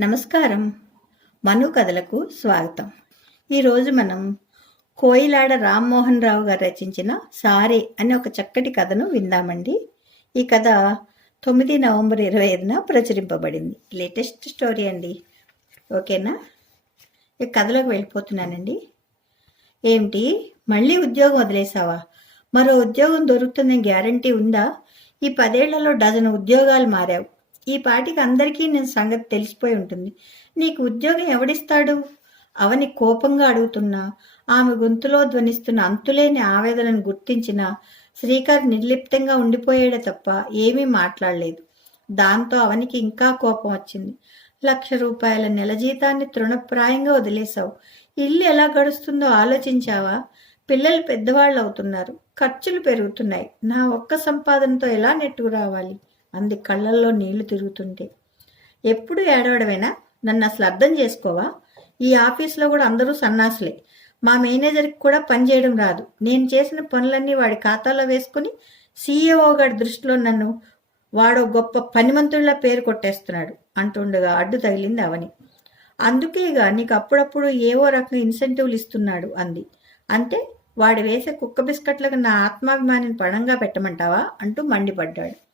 నమస్కారం. మను కథలకు స్వాగతం. ఈరోజు మనం కోయిలాడ రామ్మోహన్ రావు గారు రచించిన సారే అనే ఒక చక్కటి కథను విందామండి. ఈ కథ తొమ్మిది నవంబర్ ఇరవై ఐదున ప్రచురింపబడింది. లేటెస్ట్ స్టోరీ అండి. ఓకేనా? ఈ కథలోకి వెళ్ళిపోతున్నానండి. ఏమిటి? మళ్ళీ ఉద్యోగం వదిలేసావా మరో ఉద్యోగం దొరుకుతుందని గ్యారంటీ ఉందా? ఈ పదేళ్ళలో డజన్ ఉద్యోగాలు మారావు. ఈ పాటికి అందరికీ నేను సంగతి తెలిసిపోయి ఉంటుంది. నీకు ఉద్యోగం ఎవడిస్తాడు? అవని కోపంగా అడుగుతున్నా. ఆమె గొంతులో ధ్వనిస్తున్న అంతులేని ఆవేదనను గుర్తించిన శ్రీకర్ నిర్లిప్తంగా ఉండిపోయాడే తప్ప ఏమీ మాట్లాడలేదు. దాంతో అవనికి ఇంకా కోపం వచ్చింది. లక్ష రూపాయల నెల జీతాన్ని తృణప్రాయంగా వదిలేశావు. ఇల్లు ఎలా గడుస్తుందో ఆలోచించావా? పిల్లలు పెద్దవాళ్ళు అవుతున్నారు ఖర్చులు పెరుగుతున్నాయి. నా ఒక్క సంపాదనతో ఎలా నెట్టుకు రావాలి అంది కళ్ళల్లో నీళ్ళు తిరుగుతుంటే. ఎప్పుడు ఏడవడమైనా? నన్ను అసలు అర్థం చేసుకోవా? ఈ ఆఫీస్లో కూడా అందరూ సన్నాసులే. మా మేనేజర్కి కూడా పని చేయడం రాదు. నేను చేసిన పనులన్నీ వాడి ఖాతాలో వేసుకుని సీఈఓ గారి దృష్టిలో నన్ను వాడో గొప్ప పనిమంతుడిలా పేరు కొట్టేస్తున్నాడు అంటుండగా అడ్డు తగిలింది అవని. అందుకేగా నీకు అప్పుడప్పుడు ఏవో రకంగా ఇన్సెంటివ్లు ఇస్తున్నాడు అంది. అంటే వాడు వేసే కుక్క బిస్కెట్లకు నా ఆత్మాభిమానిని పణంగా పెట్టమంటావా? అంటూ మండిపడ్డాడు.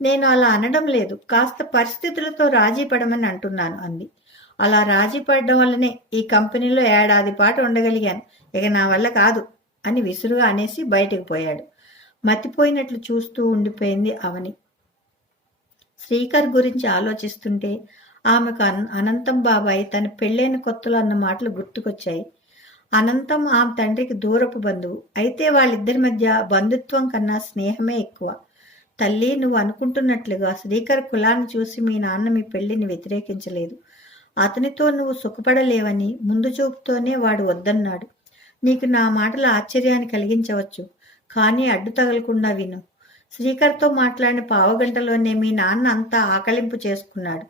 నేను అలా అనడం లేదు. కాస్త పరిస్థితులతో రాజీ పడమని అంటున్నాను అంది. అలా రాజీ పడడం వల్లనే ఈ కంపెనీలో ఏడాది పాటు ఉండగలిగాను. ఇక నా వల్ల కాదు అని విసురుగా అనేసి బయటకు పోయాడు. మతిపోయినట్లు చూస్తూ ఉండిపోయింది అవని. శ్రీకర్ గురించి ఆలోచిస్తుంటే ఆమెకు అనంతం బాబాయ్ తన పెళ్ళైన కొత్తలో అన్న మాటలు గుర్తుకొచ్చాయి. అనంతం ఆమె తండ్రికి దూరపు బంధువు. అయితే వాళ్ళిద్దరి మధ్య బంధుత్వం కన్నా స్నేహమే ఎక్కువ. తల్లి నువ్వు అనుకుంటున్నట్లుగా శ్రీకర్ కులాన్ని చూసి మీ నాన్న మీ పెళ్ళిని వ్యతిరేకించలేదు. అతనితో నువ్వు సుఖపడలేవని ముందు చూపుతోనే వాడు వద్దన్నాడు. నీకు నా మాటలు ఆశ్చర్యాన్ని కలిగించవచ్చు కానీ అడ్డు తగలకుండా విను. శ్రీకర్తో మాట్లాడిన పావుగంటలోనే మీ నాన్న అంతా ఆకలింపు చేసుకున్నాడు.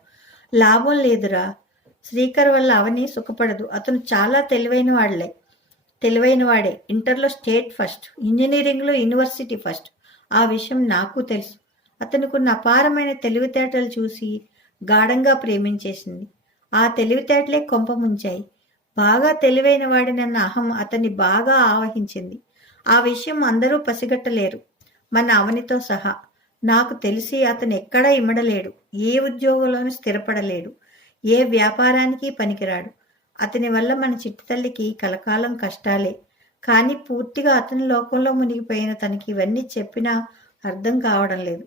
లాభం లేదురా. శ్రీకర్ వల్ల అవని సుఖపడదు. అతను చాలా తెలివైన వాళ్ళే తెలివైన వాడే ఇంటర్లో స్టేట్ ఫస్ట్ ఇంజనీరింగ్లో యూనివర్సిటీ ఫస్ట్. ఆ విషయం నాకు తెలుసు. అతనుకున్న అపారమైన తెలివితేటలు చూసి గాఢంగా ప్రేమించేసింది. ఆ తెలివితేటలే కొంప ముంచాయి. బాగా తెలివైన వాడినన్న అహం అతన్ని బాగా ఆవహించింది. ఆ విషయం అందరూ పసిగట్టలేరు. మన అవనితో సహా. నాకు తెలిసి అతను ఎక్కడా ఇమ్మడలేడు. ఏ ఉద్యోగంలోనూ స్థిరపడలేడు. ఏ వ్యాపారానికి పనికిరాడు. అతని వల్ల మన చిట్టు తల్లికి కలకాలం కష్టాలే. కానీ పూర్తిగా అతని లోకంలో మునిగిపోయిన తనకి ఇవన్నీ చెప్పినా అర్థం కావడం లేదు.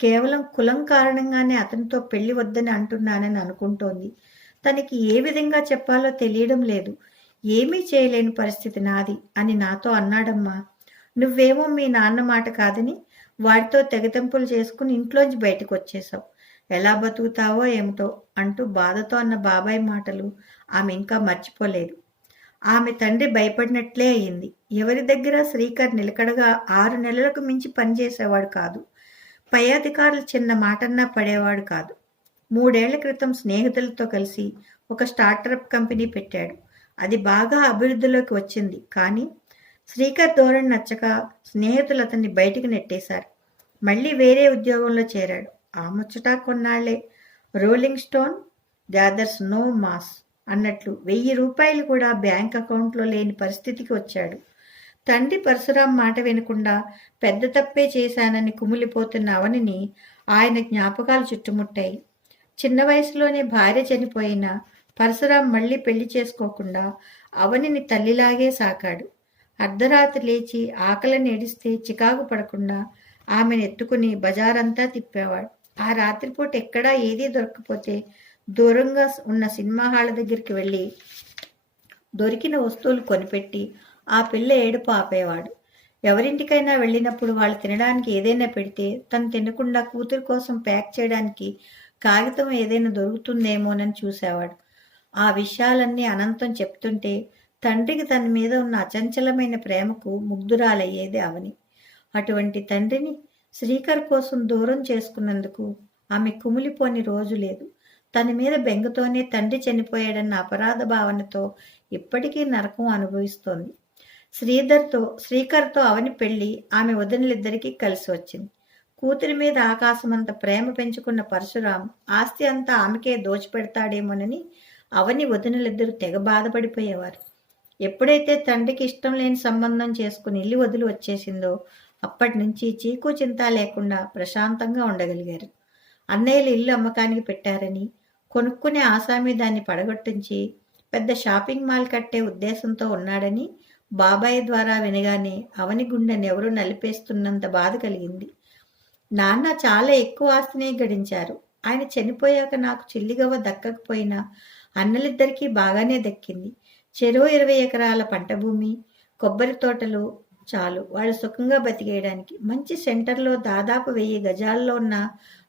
కేవలం కులం కారణంగానే అతనితో పెళ్ళి వద్దని అంటున్నానని అనుకుంటోంది. తనకి ఏ విధంగా చెప్పాలో తెలియడం లేదు. ఏమీ చేయలేని పరిస్థితి నాది అని నాతో అన్నాడమ్మా. నువ్వేమో మీ నాన్న మాట కాదని వాడితో తెగతెంపులు చేసుకుని ఇంట్లోంచి బయటకు వచ్చేసావు ఎలా బతుకుతావో ఏమిటో అంటూ బాధతో అన్న బాబాయ్ మాటలు ఆమె ఇంకా మర్చిపోలేదు. ఆమె తండ్రి భయపడినట్లే అయింది. ఎవరి దగ్గర శ్రీకర్ నిలకడగా ఆరు నెలలకు మించి పనిచేసేవాడు కాదు. పై అధికారులు చిన్న మాటన్నా పడేవాడు కాదు. మూడేళ్ళ క్రితం స్నేహితులతో కలిసి ఒక స్టార్టప్ కంపెనీ పెట్టాడు. అది బాగా అభివృద్ధిలోకి వచ్చింది. కానీ శ్రీకర్ ధోరణి నచ్చక స్నేహితులు అతన్ని బయటికి నెట్టేశారు. మళ్ళీ వేరే ఉద్యోగంలో చేరాడు. ఆ ముచ్చట కొన్నాళ్ళే. Rolling stone gathers no moss. అన్నట్లు వెయ్యి రూపాయలు కూడా బ్యాంక్ అకౌంట్లో లేని పరిస్థితికి వచ్చాడు. తండ్రి పరశురాం మాట వినకుండా పెద్ద తప్పే చేశానని కుమిలిపోతున్న అవనిని ఆయన జ్ఞాపకాలు చుట్టుముట్టాయి. చిన్న వయసులోనే భార్య చనిపోయిన పరశురాం మళ్ళీ పెళ్ళి చేసుకోకుండా అవనిని తల్లిలాగే సాకాడు. అర్ధరాత్రి లేచి ఆకలిని ఏడిస్తే చికాకు పడకుండా ఆమెను ఎత్తుకుని బజారంతా తిప్పేవాడు. ఆ రాత్రిపూట ఎక్కడా ఏదీ దొరకపోతే దూరంగా ఉన్న సినిమా హాళ్ళ దగ్గరికి వెళ్ళి దొరికిన వస్తువులు కొనిపెట్టి ఆ పిల్ల ఏడుపు ఆపేవాడు. ఎవరింటికైనా వెళ్ళినప్పుడు వాళ్ళు తినడానికి ఏదైనా పెడితే తను తినకుండా కూతురు కోసం ప్యాక్ చేయడానికి కాగితం ఏదైనా దొరుకుతుందేమోనని చూసేవాడు. ఆ విషయాలన్నీ అనంతం చెప్తుంటే తండ్రికి తన మీద ఉన్న అచంచలమైన ప్రేమకు ముగ్ధురాలయ్యేది అవని. అటువంటి తండ్రిని శ్రీకర్ కోసం దూరం చేసుకున్నందుకు ఆమె కుమిలిపోని రోజు లేదు. తన మీద బెంగతోనే తండ్రి చనిపోయాడన్న అపరాధ భావనతో ఇప్పటికీ నరకం అనుభవిస్తోంది. శ్రీధర్తో శ్రీకర్తో అవని పెళ్ళి ఆమె వదినలిద్దరికీ కలిసి వచ్చింది. కూతురి మీద ఆకాశమంత ప్రేమ పెంచుకున్న పరశురాం ఆస్తి అంతా ఆమెకే దోచిపెడతాడేమోనని అవని వదినలిద్దరూ తెగ బాధపడిపోయేవారు. ఎప్పుడైతే తండ్రికి ఇష్టం లేని సంబంధం చేసుకుని ఇల్లు వదిలి వచ్చేసిందో అప్పటి నుంచి చీకు చింత లేకుండా ప్రశాంతంగా ఉండగలిగారు. అన్నయ్యలు ఇల్లు అమ్మకానికి పెట్టారని కొనుక్కునే ఆసామి దాన్ని పడగొట్టించి పెద్ద షాపింగ్ మాల్ కట్టే ఉద్దేశంతో ఉన్నాడని బాబాయ్ ద్వారా వినగానే అవని గుండెని ఎవరూ నలిపేస్తున్నంత బాధ కలిగింది. నాన్న చాలా ఎక్కువ ఆస్తిని గడించారు. ఆయన చనిపోయాక నాకు చిల్లిగవ్వ దక్కకపోయినా అన్నలిద్దరికీ బాగానే దక్కింది. చెరువు ఇరవై ఎకరాల పంట భూమి కొబ్బరి తోటలు చాలు. వాళ్ళు సుఖంగా బతికేయడానికి మంచి సెంటర్లో దాదాపు వెయ్యి గజాల్లో ఉన్న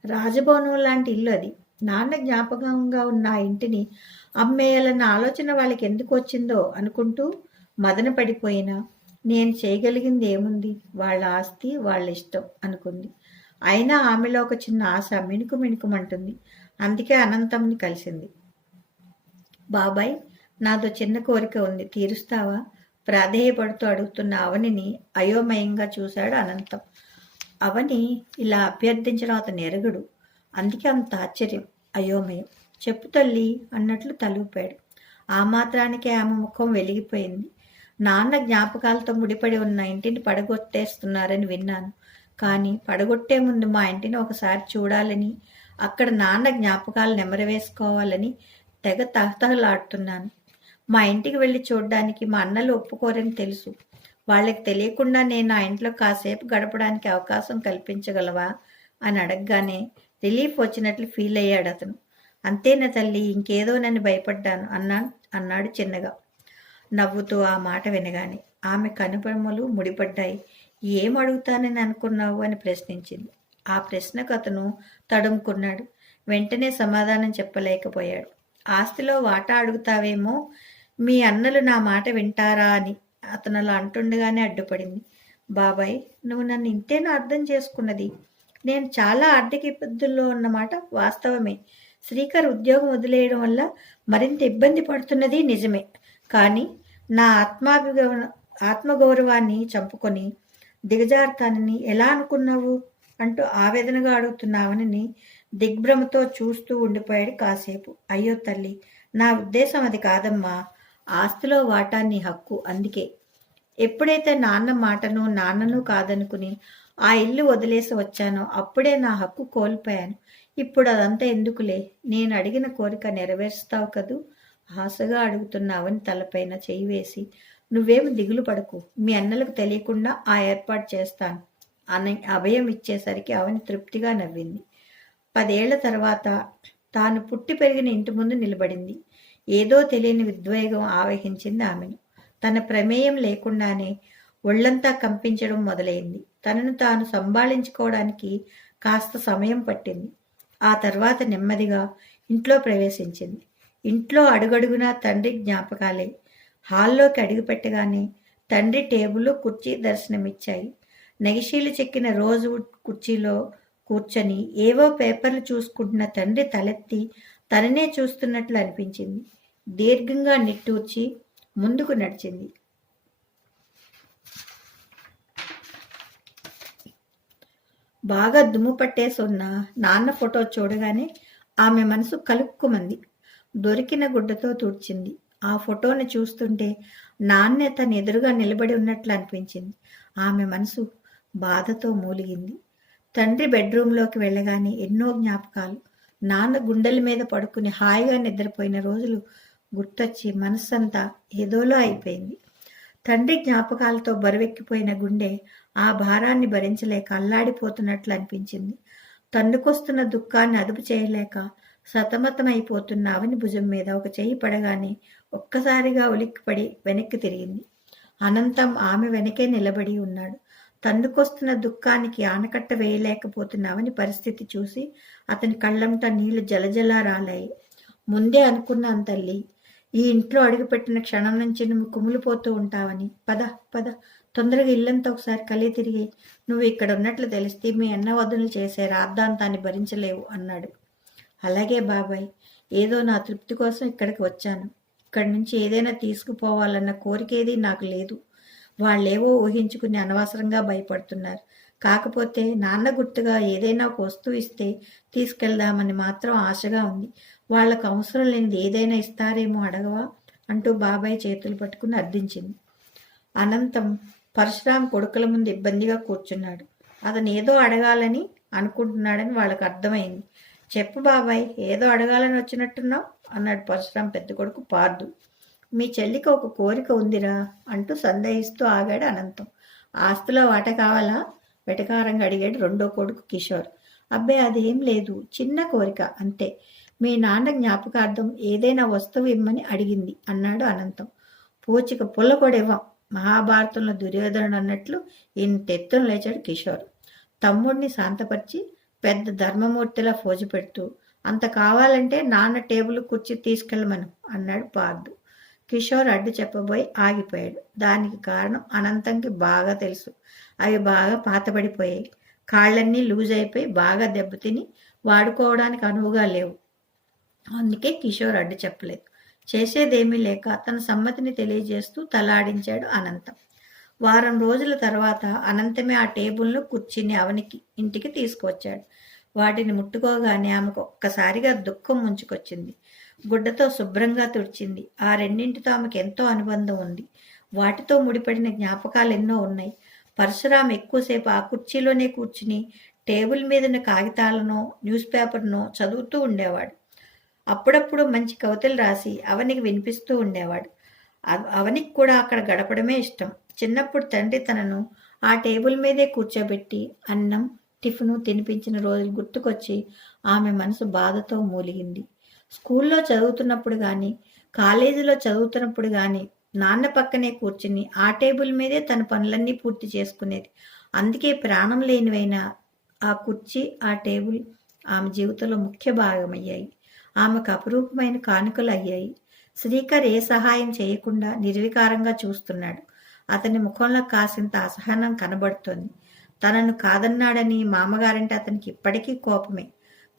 రాజభవనం లాంటి ఇల్లు అది. నాన్న జ్ఞాపకంగా ఉన్న ఆ ఇంటిని అమ్మేయాలన్న ఆలోచన వాళ్ళకి ఎందుకు వచ్చిందో అనుకుంటూ మదన పడిపోయినా నేను చేయగలిగింది ఏముంది? వాళ్ళ ఆస్తి వాళ్ళ ఇష్టం అనుకుంది. అయినా ఆమెలో ఒక చిన్న ఆశ మిణుకు మిణుకుమంటుంది అందుకే అనంతంని కలిసింది. బాబాయ్ నాతో చిన్న కోరిక ఉంది. తీరుస్తావా? ప్రాధేయపడుతూ అడుగుతున్న అవనిని అయోమయంగా చూశాడు అనంతం. అవని ఇలా అభ్యర్థించడం అతను ఎరగడు. అందుకే అంత ఆశ్చర్యం. అయోమయం చెప్పు తల్లి! అన్నట్లు తలూపాడు. ఆ మాత్రానికే ఆమె ముఖం వెలిగిపోయింది. నాన్న జ్ఞాపకాలతో ముడిపడి ఉన్న ఇంటిని పడగొట్టేస్తున్నారని విన్నాను. కానీ పడగొట్టే ముందు మా ఇంటిని ఒకసారి చూడాలని అక్కడ నాన్న జ్ఞాపకాలు నెమరవేసుకోవాలని తెగ తహతహలాడుతున్నాను. మా ఇంటికి వెళ్ళి చూడడానికి మా అన్నలు ఒప్పుకోరని తెలుసు. వాళ్ళకి తెలియకుండా నేను ఆ ఇంట్లో కాసేపు గడపడానికి అవకాశం కల్పించగలవా? అని అడగగానే రిలీఫ్ వచ్చినట్లు ఫీల్ అయ్యాడు అతను. అంతేనా తల్లి ఇంకేదో నన్ను భయపడ్డాను అన్నా అన్నాడు చిన్నగా. నవ్వుతూ ఆ మాట వినగానే ఆమె కనుబొమ్మలు ముడిపడ్డాయి. ఏం అడుగుతానని అనుకున్నావు అని ప్రశ్నించింది. ఆ ప్రశ్నకు అతను తడుముకున్నాడు. వెంటనే సమాధానం చెప్పలేకపోయాడు. ఆస్తిలో వాటా అడుగుతావేమో? మీ అన్నలు నా మాట వింటారా అని అతను అలా అంటుండగానే అడ్డుపడింది. బాబాయ్ నువ్వు నన్ను ఇంతేనా అర్థం చేసుకున్నది? నేను చాలా ఆర్థిక ఇబ్బందుల్లో ఉన్నమాట వాస్తవమే. శ్రీకర్ ఉద్యోగం వదిలేయడం వల్ల మరింత ఇబ్బంది పడుతున్నది నిజమే. కానీ నా ఆత్మాభిగౌ ఆత్మగౌరవాన్ని చంపుకొని దిగజారుతానని ఎలా అనుకున్నావు? అంటూ ఆవేదనగా అడుగుతున్నావని దిగ్భ్రమతో చూస్తూ ఉండిపోయాడు కాసేపు. అయ్యో తల్లి నా ఉద్దేశం అది కాదమ్మా. ఆస్తిలో వాటాన్ని హక్కు అందుకే. ఎప్పుడైతే నాన్న మాటను నాన్నను కాదనుకుని ఆ ఇల్లు వదిలేసి వచ్చానో. అప్పుడే నా హక్కు కోల్పోయాను. ఇప్పుడు అదంతా ఎందుకులే? నేను అడిగిన కోరిక నెరవేరుస్తావు కదూ? ఆశగా అడుగుతున్నావని తలపైన చేయి వేసి నువ్వేమి దిగులు పడకు. మీ అన్నలకు తెలియకుండా ఆ ఏర్పాటు చేస్తాను. అని అభయం ఇచ్చేసరికి అవని తృప్తిగా నవ్వింది. పదేళ్ళ తర్వాత తాను పుట్టి పెరిగిన ఇంటి ముందు నిలబడింది. ఏదో తెలియని ఉద్వేగం ఆవహించింది ఆమెను. తన ప్రమేయం లేకుండానే ఒళ్ళంతా కంపించడం మొదలైంది. తనను తాను సంభాళించుకోవడానికి కాస్త సమయం పట్టింది. ఆ తర్వాత నెమ్మదిగా ఇంట్లో ప్రవేశించింది. ఇంట్లో అడుగడుగునా తండ్రి జ్ఞాపకాలే హాల్లోకి అడుగుపెట్టగానే తండ్రి టేబుల్ కుర్చీ దర్శనమిచ్చాయి. నెగిషీలు చెక్కిన రోజు కుర్చీలో కూర్చొని ఏవో పేపర్లు చూసుకుంటున్న తండ్రి తలెత్తి తననే చూస్తున్నట్లు అనిపించింది. దీర్ఘంగా నిట్టూర్చి ముందుకు నడిచింది. బాగా దుమ్ము పట్టేసున్న నాన్న ఫోటో చూడగానే ఆమె మనసు కలుక్కుమంది. దొరికిన గుడ్డతో తుడిచింది. ఆ ఫోటోని చూస్తుంటే నాన్నే తన ఎదురుగా నిలబడి ఉన్నట్లు అనిపించింది. ఆమె మనసు బాధతో మూలిగింది. తండ్రి బెడ్రూంలోకి వెళ్ళగానే ఎన్నో జ్ఞాపకాలు. నాన్న గుండెల మీద పడుకుని హాయిగా నిద్రపోయిన రోజులు గుర్తొచ్చి మనస్సంతా ఏదోలో అయిపోయింది. తండ్రి జ్ఞాపకాలతో బరువెక్కిపోయిన గుండె ఆ భారాన్ని భరించలేక అల్లాడిపోతున్నట్లు అనిపించింది. తన్నుకొస్తున్న దుఃఖాన్ని అదుపు చేయలేక సతమతమైపోతున్న అవని భుజం మీద ఒక చెయ్యి పడగానే ఒక్కసారిగా ఉలిక్కిపడి వెనక్కి తిరిగింది. అనంతం ఆమె వెనకే నిలబడి ఉన్నాడు. తన్నుకొస్తున్న దుఃఖానికి ఆనకట్ట వేయలేకపోతున్నావని పరిస్థితి చూసి అతని కళ్ళంట నీళ్ళు జలజలా రాలాయి. ముందే అనుకున్నాను తల్లి ఈ ఇంట్లో అడుగుపెట్టిన క్షణం నుంచి నువ్వు కుమిలిపోతూ ఉంటావని. పద పద తొందరగా ఇల్లంతా ఒకసారి కలి తిరిగి నువ్వు ఇక్కడ ఉన్నట్లు తెలిస్తే మీ అన్న వదులు చేసే రాద్ధాంతాన్ని భరించలేవు అన్నాడు. అలాగే బాబాయ్ ఏదో నా తృప్తి కోసం ఇక్కడికి వచ్చాను. ఇక్కడి నుంచి ఏదైనా తీసుకుపోవాలన్న కోరికేది నాకు లేదు. వాళ్ళేవో ఊహించుకుని అనవసరంగా భయపడుతున్నారు. కాకపోతే నాన్న గుర్తుగా ఏదైనా ఒక వస్తువు ఇస్తే తీసుకెళ్దామని మాత్రం ఆశగా ఉంది. వాళ్ళకు అవసరం లేనిది ఏదైనా ఇస్తారేమో అడగవా అంటూ బాబాయ్ చేతులు పట్టుకుని అర్థించింది. అనంతం పరశురాం కొడుకుల ముందు ఇబ్బందిగా కూర్చున్నాడు. అతను ఏదో అడగాలని అనుకుంటున్నాడని వాళ్ళకి అర్థమైంది. చెప్పు బాబాయ్ ఏదో అడగాలని వచ్చినట్టున్నావు? అన్నాడు పరశురాం పెద్ద కొడుకు పార్దు. మీ చెల్లికి ఒక కోరిక ఉందిరా అంటూ సందేహిస్తూ ఆగాడు అనంతం. ఆస్తిలో వాట కావాలా? వెటకారంగా అడిగాడు రెండో కొడుకు కిషోర్. అబ్బే అదేం లేదు. చిన్న కోరిక అంతే. మీ నాన్న జ్ఞాపకార్థం ఏదైనా వస్తువు ఇమ్మని అడిగింది అన్నాడు అనంతం. పూచిక పుల్ల కూడా ఇవ్వం. మహాభారతంలో దుర్యోధనుడు అన్నట్లు ఇంతెత్తున లేచాడు కిషోర్. తమ్ముడిని శాంతపరిచి పెద్ద ధర్మమూర్తిలా ఫోజు పెడుతూ అంత కావాలంటే నాన్న టేబుల్ కుర్చీ తీసుకెళ్ళమను అన్నాడు పార్దు కిషోర్ అడ్డు చెప్పబోయి ఆగిపోయాడు. దానికి కారణం అనంతంకి బాగా తెలుసు. అవి బాగా పాతబడిపోయాయి. కాళ్ళన్నీ లూజ్ అయిపోయి బాగా దెబ్బతిని వాడుకోవడానికి అనువుగా లేవు. అందుకే కిషోర్ అడ్డు చెప్పలేదు. చేసేదేమీ లేక తన సమ్మతిని తెలియజేస్తూ తలాడించాడు అనంతం. వారం రోజుల తర్వాత అనంతమే ఆ టేబుల్ను కుర్చీని అవనికి ఇంటికి తీసుకువచ్చాడు. వాటిని ముట్టుకోగానే ఆమెకు ఒక్కసారిగా దుఃఖం ముంచుకొచ్చింది. గుడ్డతో శుభ్రంగా తుడిచింది. ఆ రెండింటితో ఆమెకు ఎంతో అనుబంధం ఉంది. వాటితో ముడిపడిన జ్ఞాపకాలు ఎన్నో ఉన్నాయి. పరశురాం ఎక్కువసేపు ఆ కుర్చీలోనే కూర్చుని టేబుల్ మీదన కాగితాలనో న్యూస్ పేపర్నో చదువుతూ ఉండేవాడు. అప్పుడప్పుడు మంచి కవితలు రాసి అవనికి వినిపిస్తూ ఉండేవాడు. అవనికి కూడా అక్కడ గడపడమే ఇష్టం. చిన్నప్పుడు తండ్రి తనను ఆ టేబుల్ మీదే కూర్చోబెట్టి అన్నం టిఫిను తినిపించిన రోజులు గుర్తుకొచ్చి ఆమె మనసు బాధతో మూలిగింది. స్కూల్లో చదువుతున్నప్పుడు కానీ కాలేజీలో చదువుతున్నప్పుడు కానీ నాన్న పక్కనే కూర్చుని ఆ టేబుల్ మీదే తన పనులన్నీ పూర్తి చేసుకునేది. అందుకే ప్రాణం లేనివైన ఆ కుర్చీ ఆ టేబుల్ ఆమె జీవితంలో ముఖ్య భాగమయ్యాయి. ఆమెకు అపురూపమైన కానుకలు అయ్యాయి. శ్రీకర్ ఏ సహాయం చేయకుండా నిర్వికారంగా చూస్తున్నాడు. అతని ముఖంలో కాసింత అసహనం కనబడుతోంది. తనను కాదన్నాడని మామగారంటే అతనికి ఇప్పటికీ కోపమే.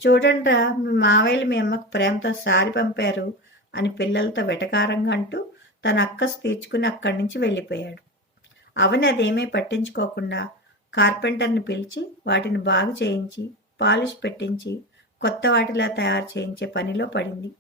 చూడండిరా మీ మావయ్యలు మీ అమ్మకు ప్రేమతో సారి పంపారు అని పిల్లలతో వెటకారంగా అంటూ తన అక్కసు తీర్చుకుని అక్కడి నుంచి వెళ్ళిపోయాడు. అవని అదేమీ పట్టించుకోకుండా కార్పెంటర్ని పిలిచి వాటిని బాగు చేయించి పాలిష్ పెట్టించి కొత్త వాటిలా తయారు చేయించే పనిలో పడింది.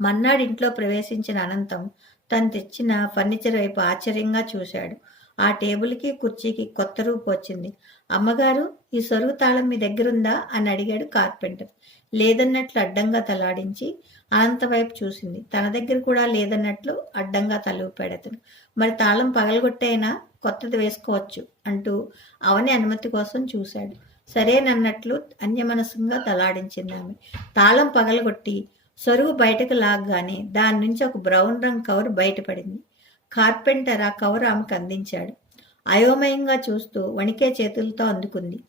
మన్నాడు ఇంట్లో ప్రవేశించిన అనంతం తను తెచ్చిన ఫర్నిచర్ వైపు ఆశ్చర్యంగా చూశాడు. ఆ టేబుల్కి కుర్చీకి కొత్త రూపు వచ్చింది. అమ్మగారు ఈ సొరుగు తాళం మీ దగ్గరుందా? అని అడిగాడు కార్పెంటర్. లేదన్నట్లు అడ్డంగా తలాడించి అనంత వైపు చూసింది. తన దగ్గర కూడా లేదన్నట్లు అడ్డంగా తలూపాడు అతను. మరి తాళం పగలగొట్టైనా? కొత్తది వేసుకోవచ్చు అంటూ అవని అనుమతి కోసం చూశాడు. సరేనన్నట్లు అన్యమనస్సుగా తలాడించింది ఆమె. తాళం పగలగొట్టి సొరుగు బయటకు లాగ్గానే దాని నుంచి ఒక బ్రౌన్ రంగు కవర్ బయటపడింది. కార్పెంటర్ ఆ కవర్ ఆమెకు అందించాడు. అయోమయంగా చూస్తూ వణికే చేతులతో అందుకుంది.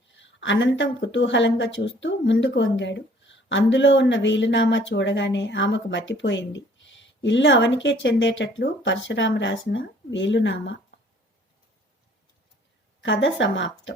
అనంతం కుతూహలంగా చూస్తూ ముందుకు వంగాడు. అందులో ఉన్న వీలునామా చూడగానే ఆమెకు మతిపోయింది. ఇల్లు అవనికే చెందేటట్లు పరశురామ రాసిన వీలునామా. కథ సమాప్తం.